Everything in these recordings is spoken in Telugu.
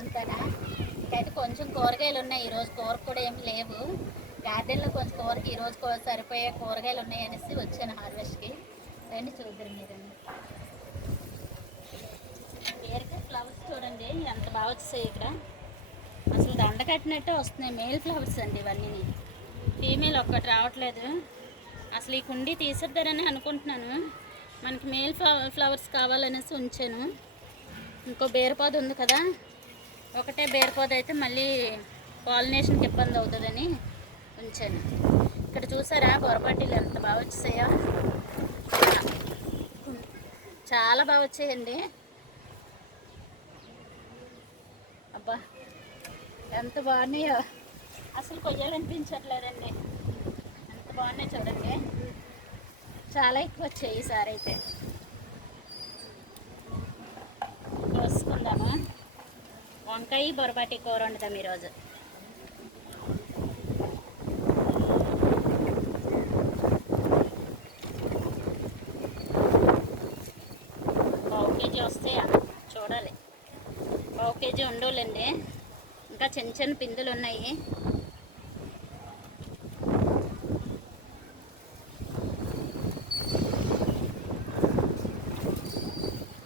అంతానా? అయితే కొంచెం కూరగాయలు ఉన్నాయి. ఈరోజు కూర కూడా ఏమి లేవు. గార్డెన్లో కొంచెం కూరకి ఈరోజు సరిపోయే కూరగాయలు ఉన్నాయి అనేసి వచ్చాను హార్వెస్ట్కి. రండి చూద్దరు మీరు బీరకాయ ఫ్లవర్స్ చూడండి. ఎంత బాగా వచ్చాయి ఇక్కడ. అసలు దండ కట్టినట్టే వస్తున్నాయి. మేల్ ఫ్లవర్స్ అండి ఇవన్నీ. ఫీమేల్ ఒక్కటి రావట్లేదు. అసలు ఈ కుండీ తీసేద్దారని అనుకుంటున్నాను. మనకి మేల్ ఫ్లవర్స్ కావాలనేసి ఉంచాను. ఇంకో బేరపాదు ఉంది కదా. ఒకటే బేరపాదు అయితే మళ్ళీ పాలినేషన్కి ఇబ్బంది అవుతుందని ఉంచాను. ఇక్కడ చూసారా? బొరపాటీలు ఎంత బాగా వచ్చాయో. చాలా బాగా వచ్చాయండి. అబ్బా ఎంత బాగున్నాయో. అసలు కొయ్యాలనిపించట్లేదండి. ఎంత బాగున్నాయి చూడండి. చాలా ఎక్కువ వచ్చాయి ఈసారి అయితే. వంకాయ బొరపాటి కూర వండుతాం ఈరోజు. పావు కేజీ వస్తాయా? చూడాలి. పావు కేజీ ఉండవులేండి ఇంకా చిన్న చిన్న పిందులు ఉన్నాయి.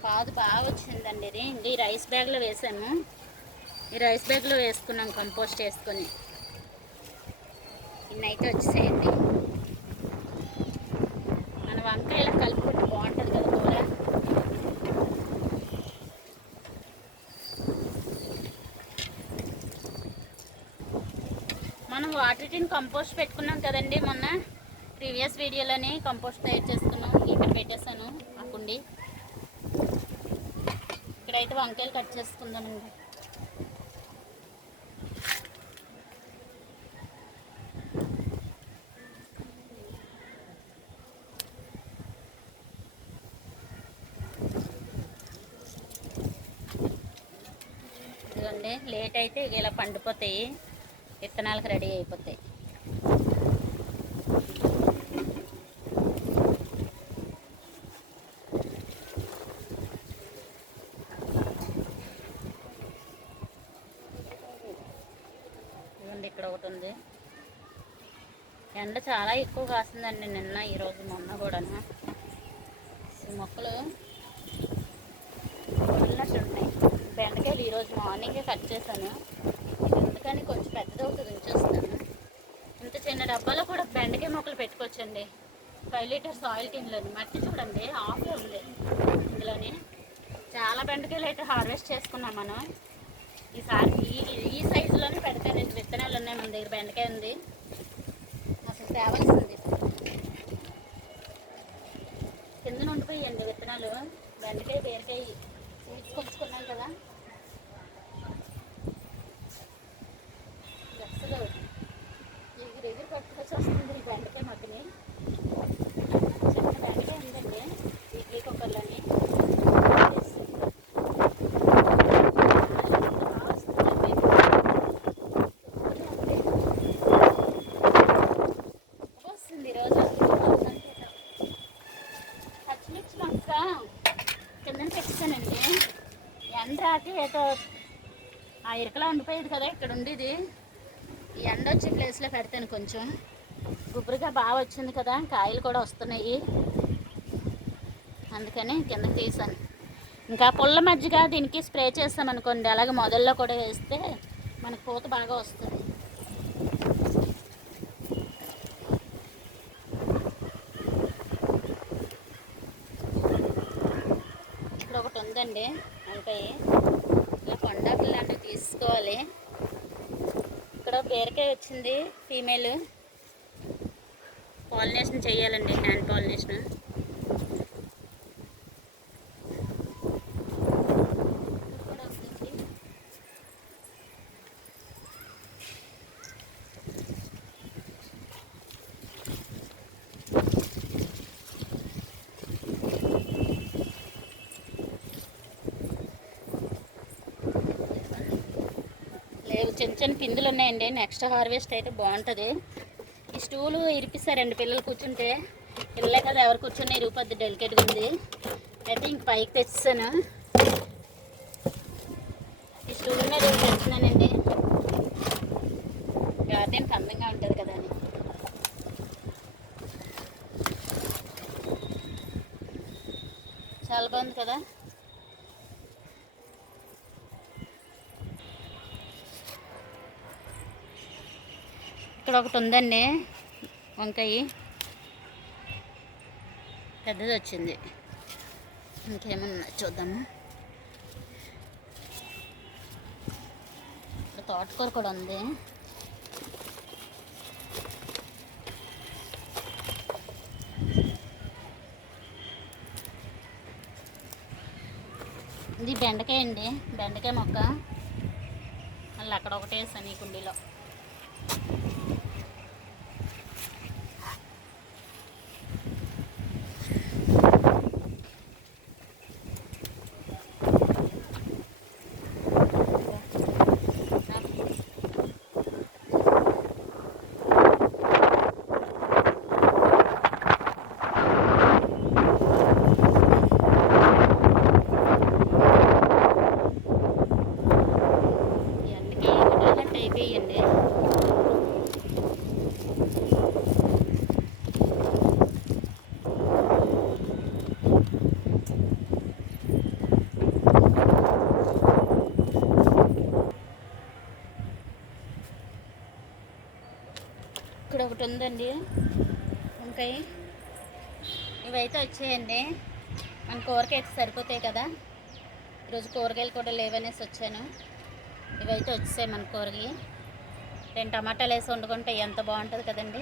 పాదు బాగా వచ్చిందండి ఇది. ఇది రైస్ బ్యాగ్లో వేసాము ఈ రైస్ బ్యాగ్లో వేసుకున్నాం కంపోస్ట్ వేసుకొని ఇన్నైతే వచ్చేసేయండి. మన వంకాయలు కలుపుకుంటే బాగుంటుంది కదా కూర? మనం వాటర్ టిన్ కంపోస్ట్ పెట్టుకున్నాం కదండి మొన్న. ప్రీవియస్ వీడియోలోనే కంపోస్ట్ తయారు చేసుకున్నాం ఇక్కడ పెట్టేశాను ఆ కుండి. ఇక్కడైతే వంకాయలు కట్ చేసుకుందామండి ఇదిగోండి లేట్ అయితే ఇలా పండిపోతాయి. విత్తనాలకు రెడీ అయిపోతాయి. ఇక్కడ ఒకటి ఉంది. ఎండ చాలా ఎక్కువ కాస్తుందండి నిన్న ఈరోజు మొన్న కూడా మొక్కలు ఉన్నట్టున్నాయి బెండకాయలు ఈరోజు మార్నింగే కట్ చేశాను. అందుకని కొంచెం పెద్దది ఒకటి ఉంచేస్తాను. ఇంత చిన్న డబ్బాలో కూడా బెండకాయ మొక్కలు పెట్టుకోవచ్చండి. ఫైవ్ లీటర్స్ ఆయిల్ టిన్లోని మట్టి చూడండి ఆఫే ఉంది ఇందులోని. చాలా బెండకాయలు అయితే హార్వెస్ట్ చేసుకున్నాం మనం. ఈసారి ఈ ఈ సైజులోనే పెడతానండి. విత్తనాలు ఉన్నాయి మన దగ్గర. బెండకాయ ఉంది. అసలు తేవాల్సింది. కింద ఉండిపోయాయండి విత్తనాలు. బెండకాయ బీరకాయ సీడ్స్ కదా ఇది అసలు ఎగురు ఎగురు పట్టుకొచ్చి వస్తుంది ఈ బెండకాయ మొక్కని చిన్న బెండకాయ ఉందండి ఇడ్లీ కుక్కర్లోని వస్తుంది ఈరోజు పచ్చిమిర్చి మొక్క కిందన పెట్టానండి ఎండ రాకి ఏదో ఆ ఇరకలా ఉండిపోయేది కదా ఇక్కడ ఉండేది. ఈ ఎండ వచ్చే ప్లేస్లో పెడతాను కొంచెం. గుబురుగా బాగా వచ్చింది కదా కాయలు కూడా వస్తున్నాయి. అందుకని కిందకి తీసాను. ఇంకా పుల్ల మజ్జిగ దీనికి స్ప్రే చేస్తామనుకోండి అలాగే మొదల్లో కూడా వేస్తే మనకు పూత బాగా వస్తుంది. ఇక్కడ ఒకటి ఉందండి వంకాయ. ఇలా కొండాకులు లాంటివి తీసుకోవాలి. ఇక్కడ బీరకాయ వచ్చింది ఫీమేల్ పాలినేషన్ చేయాలండి హ్యాండ్ పాలినేషన్ లేవు చిన్న చిన్న పిందులు ఉన్నాయండి. నెక్స్ట్ హార్వెస్ట్ అయితే బాగుంటుంది. ఈ స్టూలు ఇరిపిస్తారండి పిల్లలు కూర్చుంటే. పిల్లలే కదా ఎవరు కూర్చున్నా ఇరుగుపోద్ది డెలికేట్గా ఉంది. అయితే ఇంక పైకి తెచ్చాను ఈ స్టూల్ మీద ఏం పెడుతున్నానండి గార్డెన్ అందంగా ఉంటుంది కదా అని. చాలా బాగుంది కదా? ఇక్కడ ఒకటి ఉందండి వంకాయ. పెద్దది వచ్చింది ఇంకేమన్నా చూద్దాము. ఇక్కడ తోటకూర కూడా ఉంది. ఇది బెండకాయ అండి బెండకాయ మొక్క. మళ్ళీ అక్కడ ఒకటే వేసాను ఈ కుండీలో ఇవన్నీ వదిలినట్టు అయిపోయండి ఇక్కడ ఒకటి ఉందండి. వంకాయ. ఇవైతే వచ్చాయండి. మన కూరకి అయితే సరిపోతాయి కదా. ఈరోజు కూరగాయలు కూడా లేవనేసి వచ్చాను. ఇవైతే వచ్చాయి మన కూరకి. రెండు టమాటాలు వేసి వండుకుంటే ఎంత బాగుంటుంది కదండి.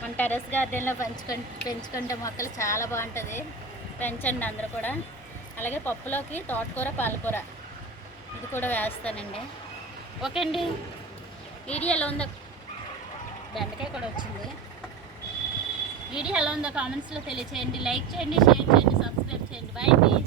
మన టెర్రస్ గార్డెన్లో పెంచుకుంటే పెంచుకుంటే మొక్కలు చాలా బాగుంటుంది. పెంచండి అందరూ కూడా. అలాగే పప్పులోకి తోటకూర పాలకూర. ఇది కూడా వేస్తానండి. ఓకే అండి. వీడియో ఎలా ఉందో బెండకాయ కూడా వచ్చింది. వీడియో ఎలా ఉందో కామెంట్స్లో తెలియచేయండి. లైక్ చేయండి షేర్ చేయండి సబ్స్క్రైబ్ చేయండి. బాయ్ అండి.